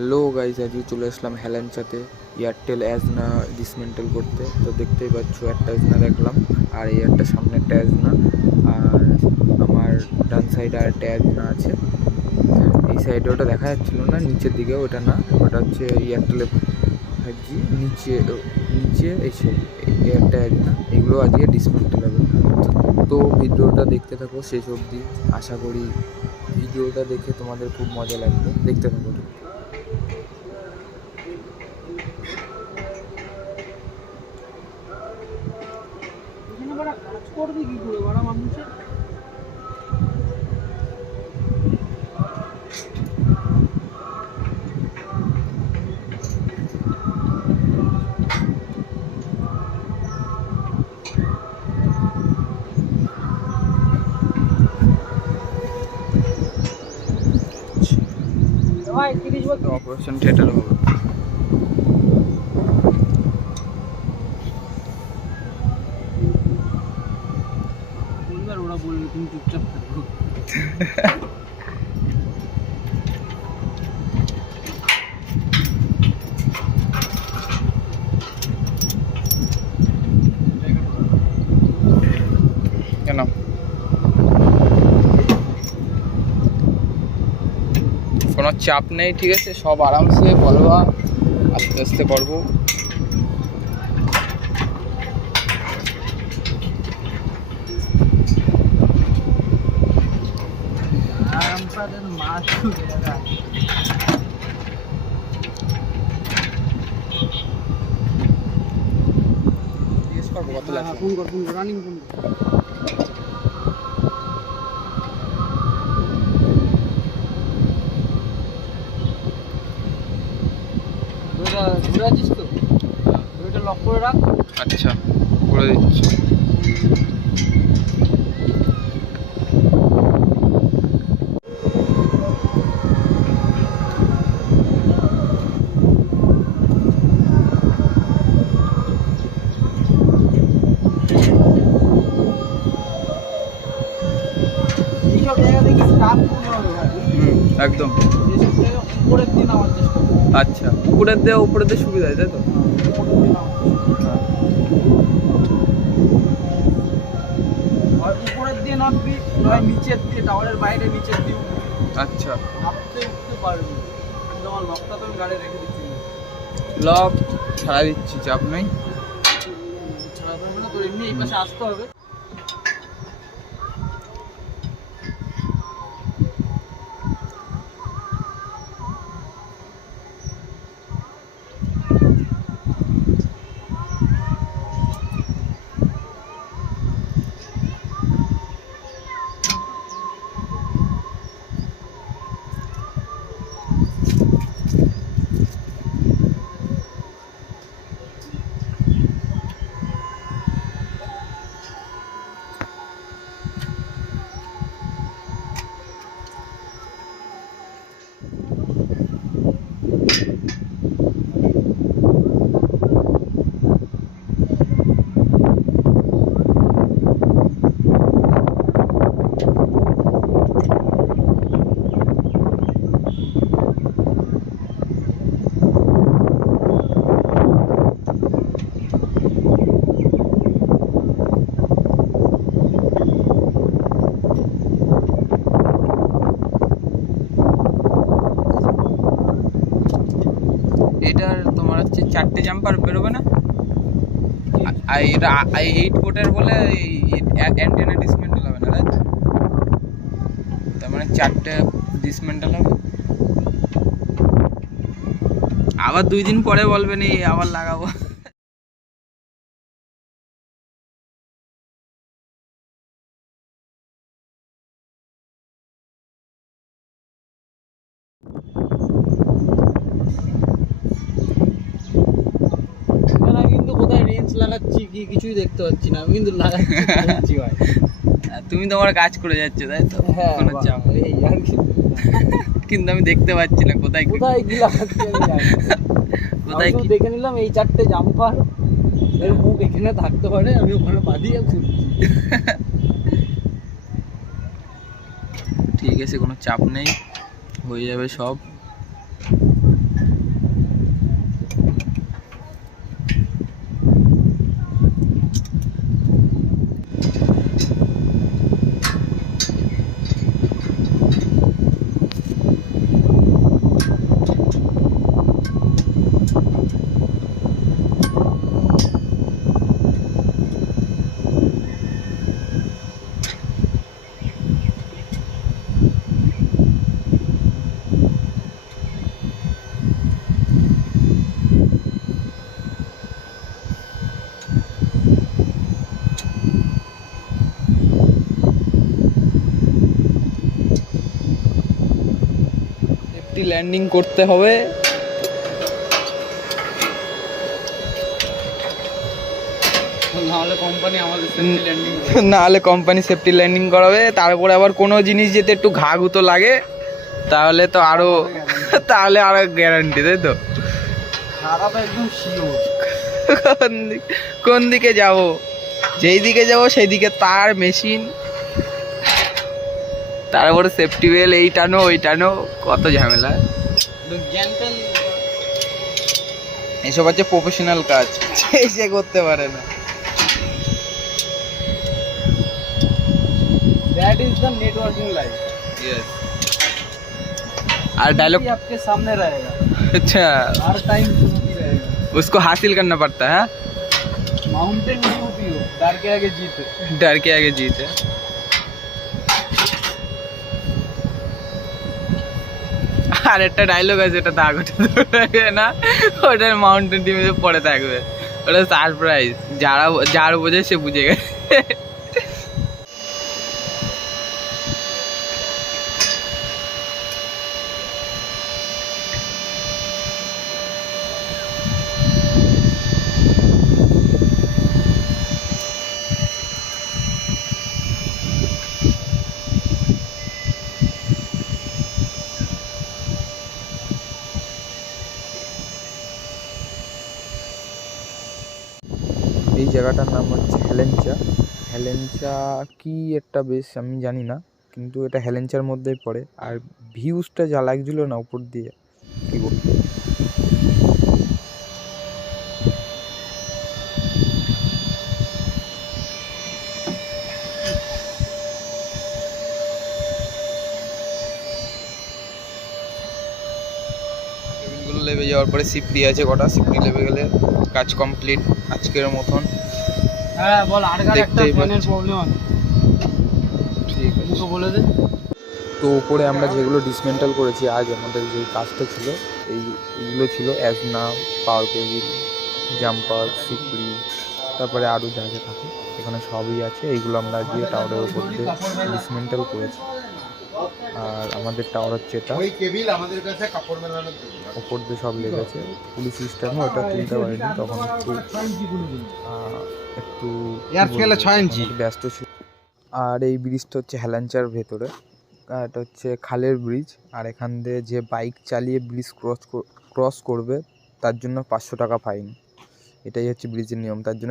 Hello guys, আজকে চলে আসলাম হেলেঞ্চাতে Airtel অ্যাজনা dismantle করতে। তো দেখতেই পাচ্ছ একটা অ্যাজনা দেখলাম, আর এই একটা সামনে একটা অ্যাজনা, আর আমার ডান সাইডে আর একটা অ্যাজনা আছে। এই সাইডে ওটা দেখা যাচ্ছিলো না, নিচের দিকে ওটা না, ওটা হচ্ছে এয়ারটেলের 5G। নিচে নিচে এসে এই একটা অ্যাজনা, এগুলো আজকে ডিসমেন্টাল হবে। তো ভিডিওটা দেখতে থাকো শেষ অবধি, আশা করি ভিডিওটা দেখে তোমাদের খুব মজা লাগবে, দেখতে থাকো। কাজ করবে কি করে বড় মানুষে? ভাই 30 বছর অপারেশন থিয়েটার হবে। বলবার ওরা বলবে তুমি চুপচাপ থাকো। কেন কোনো চাপ নেই, ঠিক আছে, সব আরামসে বলবা, আস্তে আস্তে করবো। জিজ্ঞেস করবো কত লাগবে। ফোন কর রানিং ফোন ঘুরে আছিস তো, ওইটা লক করে রাখ। আচ্ছা, করে দিচ্ছি। এইসব জায়গা থেকে স্টাফ ফোন হবে ভাই, একদম। এইসব জায়গা উপরের দিন আমার চেষ্টা করো। আচ্ছা, উপরের দিয়ে সুবিধা, তাই তো? উপরের দিন আমার আর উপরের দিয়ে নামবি, নয় নিচের দিয়ে, টাওয়ারের বাইরে নিচের দিয়ে উঠবি। আচ্ছা, নামতে উঠতে পারবি, কিন্তু আমার লকটা তো আমি গাড়ি রেখে দিচ্ছি। লক ছাড়া দিচ্ছি, চাপ নেই। ছাড়া পারবে না, তোর এমনি এই পাশে আসতে হবে। এটার তোমার হচ্ছে 4টে জাম্পার বেরোবে না, আর এটা 8 ফুটের বলে অ্যান্টেনা ডিসমেন্টাল হবে না, তাই তো? তার মানে 4টে ডিসমেন্টাল হবে। আবার 2 দিন পরে বলবেন এই আবার লাগাবো। আমি কিন্তু কোথায় রেঞ্জ লাগাচ্ছি কি কিছুই দেখতে পাচ্ছি না, আমি কিন্তু লাগাচ্ছি ভাই। তুমি তোমার কাজ করে যাচ্ছ, তাই তো? হ্যাঁ, কোনো চাপ নেই। এই আর কি। কিন্তু আমি দেখতে পাচ্ছি না কোথায় কোথায় কি লাগাচ্ছি আমি জানি না। কোথায় আমি কি। শুধু দেখে নিলাম এই 4টে জাম্পার, এর মুখ এখানে থাকতে পারে, আমি ওখানে বাঁধিয়ে ঘুরছি। ঠিক আছে, কোনো চাপ নেই, হয়ে যাবে সব। ল্যান্ডিং করতে হবে। নাহলে কোম্পানি আমাদের সেফটি ল্যান্ডিং নাহলে কোম্পানি সেফটি ল্যান্ডিং করাবে। তারপরে আবার কোনো জিনিস যেতে একটু ঘা গুঁতো লাগে তাহলে তো আরো তাহলে আরো গ্যারান্টি, তাই তো? খারাপ একদম শিওর। কোন দিকে যাব, যেই দিকে যাব সেই দিকে তার মেশিন, তারপরে সেফটি বেল, এই টানো ওই টানো, কত ঝামেলা। জ্ঞানটান এসব হচ্ছে প্রফেশনাল কাজ, সে করতে পারে না। That is the networking life. और डायलॉग आपके सामने रहेगा, अच्छा, हर टाइम चुनौती रहेगा। उसको हासिल करना पड़ता है। माउंटेन ड्यू पियो, डर के आगे जीत है। डर के आगे जीत है। আর একটা ডায়লগ আছে, এটা দাগটা ধরে না, ওটার মাউন্টেন টিমে পড়ে থাকবে, ওটা সারপ্রাইজ। যার বোঝে সে বুঝে গেছে। এই জায়গাটার নাম হচ্ছে হেলেঞ্চা। হেলেঞ্চা কি একটা, বেশ আমি জানি না, কিন্তু এটা হেলেঞ্চার মধ্যেই পড়ে। আর ভিউজটা যা লাগছিল না উপর দিয়ে, কি বলবো। টেবিলগুলো লেবে যাওয়ার পরে সিপড়ি আছে কটা, সিপড়ি লেবে গেলে কাজ কমপ্লিট আজকের মতন। হ্যাঁ বল, আটকার একটা দেখতেই ফ্যানের পাচ্ছি। প্রবলেম আছে, ঠিক আছে, মুখে বলে দে। তো উপরে আমরা যেগুলো ডিসমেন্টাল করেছি আজ, আমাদের যে কাজটা ছিল, এইগুলো ছিল অ্যাজনা, পাওয়ার কেবিল, জাম্পার, সিপড়ি, তারপরে আরও যা যা থাকে এখানে সবই আছে। এইগুলো আমরা আজকে টাওয়ারের উপর দিয়ে ডিসমেন্টাল করেছি। আর আমাদের টাওয়ার হচ্ছে এটা, ওই কেবিল আমাদের কাছে কাপড় মেলানোর জন্য। ওপর দিয়ে সব লেগেছে। পুলিশ সিস্টেমও ওটা তুলতে পারিনি, তখন একটু এয়ার স্কেলে 6 ইঞ্চি। ব্যস্ত ছিল। আর এই ব্রিজটা হচ্ছে হেলাঞ্চার ভেতরে, আর এটা হচ্ছে খালের ব্রিজ। আর এখান দিয়ে যে বাইক চালিয়ে ব্রিজ ক্রস করবে তার জন্য 500 টাকা ফাইন। এটাই হচ্ছে ব্রিজের নিয়ম, তার জন্য